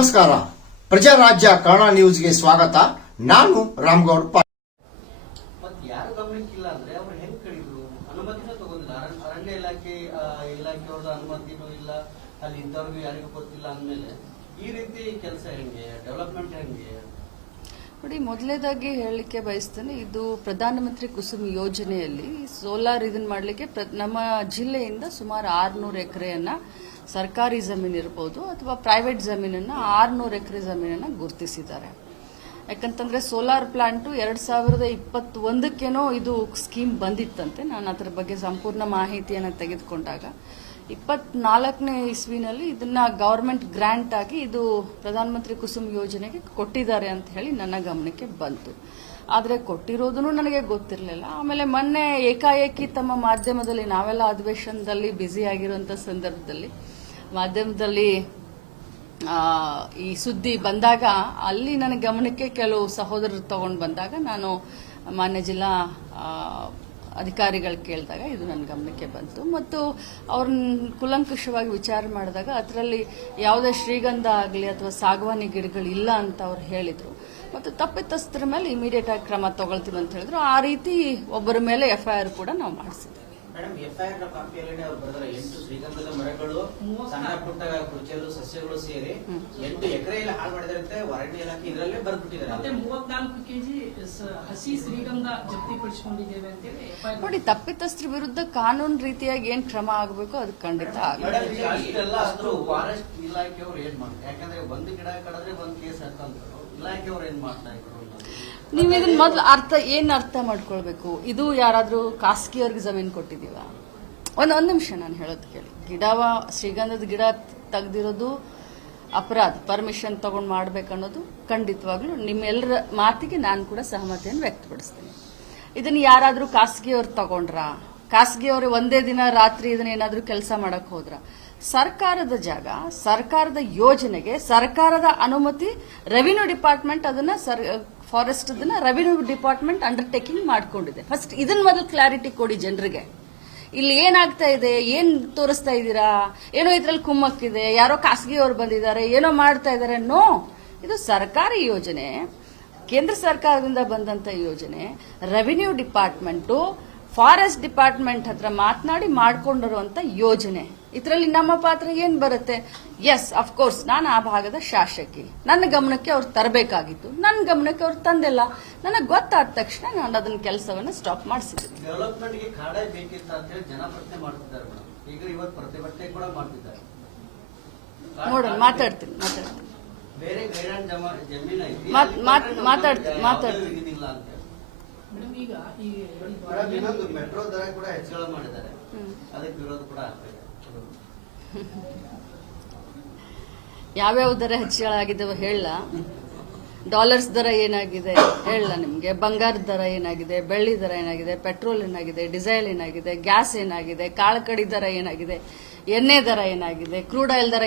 ನಮಸ್ಕಾರ. ಪ್ರಜಾರಾಜ್ಯ ಕನ್ನಡ ನ್ಯೂಸ್ಗೆ ಸ್ವಾಗತ. ನಾನು ರಾಮಗೌಡ ಪಾಟೀಲ್. ಯಾರು ಗಮನಕ್ಕಿಲ್ಲ ಅಂದ್ರೆ ಅವ್ರು ಹೆಂಗ್ ಕಡಿದ್ರು? ಅನುಮತಿನೂ ತಗೊಂಡಿಲ್ಲ. ಅರಣ್ಯ ಇಲಾಖೆಯವ್ರದ ಅನುಮತಿನೂ ಇಲ್ಲ, ಅಲ್ಲಿ ಇದ್ದವ್ರಿಗೂ ಯಾರಿಗೂ ಗೊತ್ತಿಲ್ಲ ಅಂದ್ಮೇಲೆ ಈ ರೀತಿ ಕೆಲಸ ಹೆಂಗೆ, ಡೆವಲಪ್ಮೆಂಟ್ ಹೆಂಗೆ? ನೋಡಿ, ಮೊದಲನೇದಾಗಿ ಹೇಳಲಿಕ್ಕೆ ಬಯಸ್ತೇನೆ, ಇದು ಪ್ರಧಾನಮಂತ್ರಿ ಕುಸುಮ್ ಯೋಜನೆಯಲ್ಲಿ ಸೋಲಾರ್ ಇದನ್ನ ಮಾಡಲಿಕ್ಕೆ ನಮ್ಮ ಜಿಲ್ಲೆಯಿಂದ ಸುಮಾರು 600 ಎಕರೆಯನ್ನ ಸರ್ಕಾರಿ ಜಮೀನು ಇರ್ಬೋದು ಅಥವಾ ಪ್ರೈವೇಟ್ ಜಮೀನನ್ನ 600 ಎಕರೆ ಜಮೀನನ್ನ ಗುರುತಿಸಿದ್ದಾರೆ. ಯಾಕಂತಂದ್ರೆ ಸೋಲಾರ್ ಪ್ಲಾಂಟ್ 2021ಕ್ಕೇನೋ ಇದು ಸ್ಕೀಮ್ ಬಂದಿತ್ತಂತೆ. ನಾನು ಅದರ ಬಗ್ಗೆ ಸಂಪೂರ್ಣ ಮಾಹಿತಿಯನ್ನು ತೆಗೆದುಕೊಂಡಾಗ 24ನೇ ಇಸ್ವಿನಲ್ಲಿ ಇದನ್ನ ಗವರ್ಮೆಂಟ್ ಗ್ರಾಂಟ್ ಆಗಿ ಇದು ಪ್ರಧಾನಮಂತ್ರಿ ಕುಸುಮ್ ಯೋಜನೆಗೆ ಕೊಟ್ಟಿದ್ದಾರೆ ಅಂತ ಹೇಳಿ ನನ್ನ ಗಮನಕ್ಕೆ ಬಂತು. ಆದರೆ ಕೊಟ್ಟಿರೋದನ್ನು ನನಗೆ ಗೊತ್ತಿರಲಿಲ್ಲ. ಆಮೇಲೆ ಮೊನ್ನೆ ಏಕಾಏಕಿ ತಮ್ಮ ಮಾಧ್ಯಮದಲ್ಲಿ, ನಾವೆಲ್ಲ ಅಧಿವೇಶನದಲ್ಲಿ ಬ್ಯುಸಿ ಆಗಿರುವಂಥ ಸಂದರ್ಭದಲ್ಲಿ ಮಾಧ್ಯಮದಲ್ಲಿ ಈ ಸುದ್ದಿ ಬಂದಾಗ ಅಲ್ಲಿ ನನ್ನ ಗಮನಕ್ಕೆ ಕೆಲವು ಸಹೋದರರು ತಗೊಂಡು ಬಂದಾಗ ನಾನು ಮಾನ್ಯ ಜಿಲ್ಲಾ ಅಧಿಕಾರಿಗಳು ಕೇಳಿದಾಗ ಇದು ನನ್ನ ಗಮನಕ್ಕೆ ಬಂತು. ಮತ್ತು ಅವ್ರನ್ನ ಕುಲಂಕುಷವಾಗಿ ವಿಚಾರ ಮಾಡಿದಾಗ ಅದರಲ್ಲಿ ಯಾವುದೇ ಶ್ರೀಗಂಧ ಆಗಲಿ ಅಥವಾ ಸಾಗವಾನಿ ಗಿಡಗಳಿಲ್ಲ ಅಂತ ಅವ್ರು ಹೇಳಿದರು. ಮತ್ತು ತಪ್ಪಿತಸ್ಥರ ಮೇಲೆ ಇಮಿಡಿಯೇಟ್ ಆಗಿ ಕ್ರಮ ತಗೊಳ್ತೀವಿ ಅಂತ ಹೇಳಿದ್ರು. ಆ ರೀತಿ ಒಬ್ಬರ ಮೇಲೆ FIR ಕೂಡ ನಾವು ಮಾಡಿಸಿದ್ವಿ. ಮೇಡಮ್, FIR ನ ಕಾಪಿಯಲ್ಲಿ ಅವ್ರು ಬರೆದಾರೆ 8 ಶ್ರೀಗಂಧದ ಮರಗಳು, ಸಣ್ಣ ಪುಟ್ಟ ಕುರುಚಲು ಸಸ್ಯಗಳು ಸೇರಿ 8 ಎಕರೆಯಲ್ಲಿ ಹಾಳು ಮಾಡಿದಾರಂತೆ. ಅರಣ್ಯ ಇಲಾಖೆ ಇದರಲ್ಲೇ ಬರ್ಬಿಟ್ಟಿದ್ದಾರೆ. ಮತ್ತೆ 34 ಕೆಜಿ ಹಸಿ ಶ್ರೀಗಂಧ ಜಪ್ತಿಪಡಿಸಿಕೊಂಡಿದ್ದೇವೆ ಅಂತೇಳಿ ನೋಡಿ, ತಪ್ಪಿತಸ್ಥರ ವಿರುದ್ಧ ಕಾನೂನು ರೀತಿಯಾಗಿ ಏನ್ ಕ್ರಮ ಆಗಬೇಕು ಅದು ಖಂಡಿತ ಆಗುತ್ತೆ. ಫಾರೆಸ್ಟ್ ಇಲಾಖೆಯವರು ಏನ್ ಮಾಡ್ತಾರೆ? ಯಾಕಂದ್ರೆ ಒಂದು ಗಿಡ ಕಡಿದ್ರೆ ಒಂದು ಕೇಸ್ ಹಾಕಂತಾರೆ. ಇಲಾಖೆಯವರು ಏನ್ ಮಾಡ್ತಾ ಇದ್ರು? ನೀವು ಇದನ್ನ ಮೊದಲು ಅರ್ಥ ಮಾಡ್ಕೊಳ್ಬೇಕು. ಇದು ಯಾರಾದ್ರೂ ಖಾಸಗಿಯವ್ರಿಗೆ ಜಮೀನು ಕೊಟ್ಟಿದೀವ? ಒಂದು ನಿಮಿಷ ನಾನು ಹೇಳೋದು ಕೇಳಿ. ಶ್ರೀಗಂಧದ ಗಿಡ ತೆಗ್ದಿರೋದು ಅಪರಾಧ. ಪರ್ಮಿಷನ್ ತಗೊಂಡು ಮಾಡ್ಬೇಕನ್ನೋದು ಖಂಡಿತವಾಗ್ಲೂ ನಿಮ್ಮೆಲ್ಲರ ಮಾತಿಗೆ ನಾನು ಕೂಡ ಸಹಮತಿಯನ್ನು ವ್ಯಕ್ತಪಡಿಸ್ತೀನಿ. ಇದನ್ನ ಯಾರಾದ್ರೂ ಖಾಸಗಿಯವ್ರು ತಗೊಂಡ್ರ, ಖಾಸಗಿಯವ್ರು ಒಂದೇ ದಿನ ರಾತ್ರಿ ಇದನ್ನ ಏನಾದ್ರೂ ಕೆಲಸ ಮಾಡಕ್ ಹೋದ್ರ? ಸರ್ಕಾರದ ಜಾಗ, ಸರ್ಕಾರದ ಯೋಜನೆಗೆ ಸರ್ಕಾರದ ಅನುಮತಿ, ರೆವಿನ್ಯೂ ಡಿಪಾರ್ಟ್ಮೆಂಟ್ ಅದನ್ನ ಫಾರೆಸ್ಟ್ ಅದನ್ನ ರೆವಿನ್ಯೂ ಡಿಪಾರ್ಟ್ಮೆಂಟ್ ಅಂಡರ್ಟೇಕಿಂಗ್ ಮಾಡ್ಕೊಂಡಿದೆ. ಫಸ್ಟ್ ಇದನ್ನ ಮೊದಲು ಕ್ಲಾರಿಟಿ ಕೊಡಿ ಜನರಿಗೆ. ಇಲ್ಲಿ ಏನಾಗ್ತಾ ಇದೆ, ಏನ್ ತೋರಿಸ್ತಾ ಇದ್ದೀರಾ? ಏನೋ ಇದ್ರಲ್ಲಿ ಕುಮ್ಮಕ್ಕಿದೆ, ಯಾರೋ ಖಾಸಗಿಯವರು ಬಂದಿದ್ದಾರೆ, ಏನೋ ಮಾಡ್ತಾ ಇದ್ದಾರೆ. ನೋ, ಇದು ಸರ್ಕಾರಿ ಯೋಜನೆ, ಕೇಂದ್ರ ಸರ್ಕಾರದಿಂದ ಬಂದಂತ ಯೋಜನೆ. ರೆವಿನ್ಯೂ ಡಿಪಾರ್ಟ್ಮೆಂಟು ಫಾರೆಸ್ಟ್ ಡಿಪಾರ್ಟ್ಮೆಂಟ್ ಹತ್ರ ಮಾತನಾಡಿ ಮಾಡ್ಕೊಂಡಿರುವಂತ ಯೋಜನೆ. ಇದರಲ್ಲಿ ನಮ್ಮ ಪಾತ್ರ ಏನ್ ಬರುತ್ತೆ? ಎಸ್, ಅಫ್ಕೋರ್ಸ್ ನಾನು ಆ ಭಾಗದ ಶಾಸಕಿ, ನನ್ನ ಗಮನಕ್ಕೆ ಅವ್ರು ತರಬೇಕಾಗಿತ್ತು. ನನ್ನ ಗಮನಕ್ಕೆ ಅವ್ರು ತಂದಿಲ್ಲ. ನನಗೆ ಗೊತ್ತಾದ ತಕ್ಷಣ ನಾನು ಅದನ್ನ ಕೆಲಸವನ್ನ ಸ್ಟಾಪ್ ಮಾಡಿಸಿದ್ದೀನಿ. ಡೆವಲಪ್ಮೆಂಟ್ಗೆ ಕಾಡೇ ಬೇಕಿತ್ತು ಅಂತ ಹೇಳಿ ಜನ ಪ್ರಶ್ನೆ ಮಾಡ್ತಿದ್ದಾರೆ ಮೇಡಮ್. ಈಗ ಇವತ್ತು ಪ್ರತಿಭಟನೆ ಕೂಡ ಮಾಡ್ತಿದ್ದಾರೆ. ನೋಡೋಣ, ಮಾತಾಡ್ತೀನಿ. ಬೇರೆ ಗೈರಾನ್ ಜಮೀನು ಐತಿ, ಮಾತಾಡ್ತೀನಿ. ಇದಿಲ್ಲ ಅಂತ ಹೇಳಿ ಮೇಡಮ್ ಈಗ ಈ ಇನ್ನೊಂದು ಮೆಟ್ರೋ ದರ ಕೂಡ ಹೆಚ್ಚಳ ಮಾಡಿದ್ದಾರೆ. ಅದಕ್ಕೆ ವಿರೋಧ ಕೂಡ ಆಗ್ತಿದೆ. ಯಾವ್ಯಾವ ದರ ಹೆಚ್ಚಳ ಆಗಿದಾವೆ ಹೇಳ? ಡಾಲರ್ಸ್ ದರ ಏನಾಗಿದೆ ಹೇಳ ನಿಮ್ಗೆ? ಬಂಗಾರದ ದರ ಏನಾಗಿದೆ? ಬೆಳ್ಳಿ ದರ ಏನಾಗಿದೆ? ಪೆಟ್ರೋಲ್ ಏನಾಗಿದೆ? ಡೀಸೆಲ್ ಏನಾಗಿದೆ? ಗ್ಯಾಸ್ ಏನಾಗಿದೆ? ಕಾಳುಕಡಿ ದರ ಏನಾಗಿದೆ? ಎಣ್ಣೆ ದರ ಏನಾಗಿದೆ? ಕ್ರೂಡ್ ಆಯಿಲ್ ದರ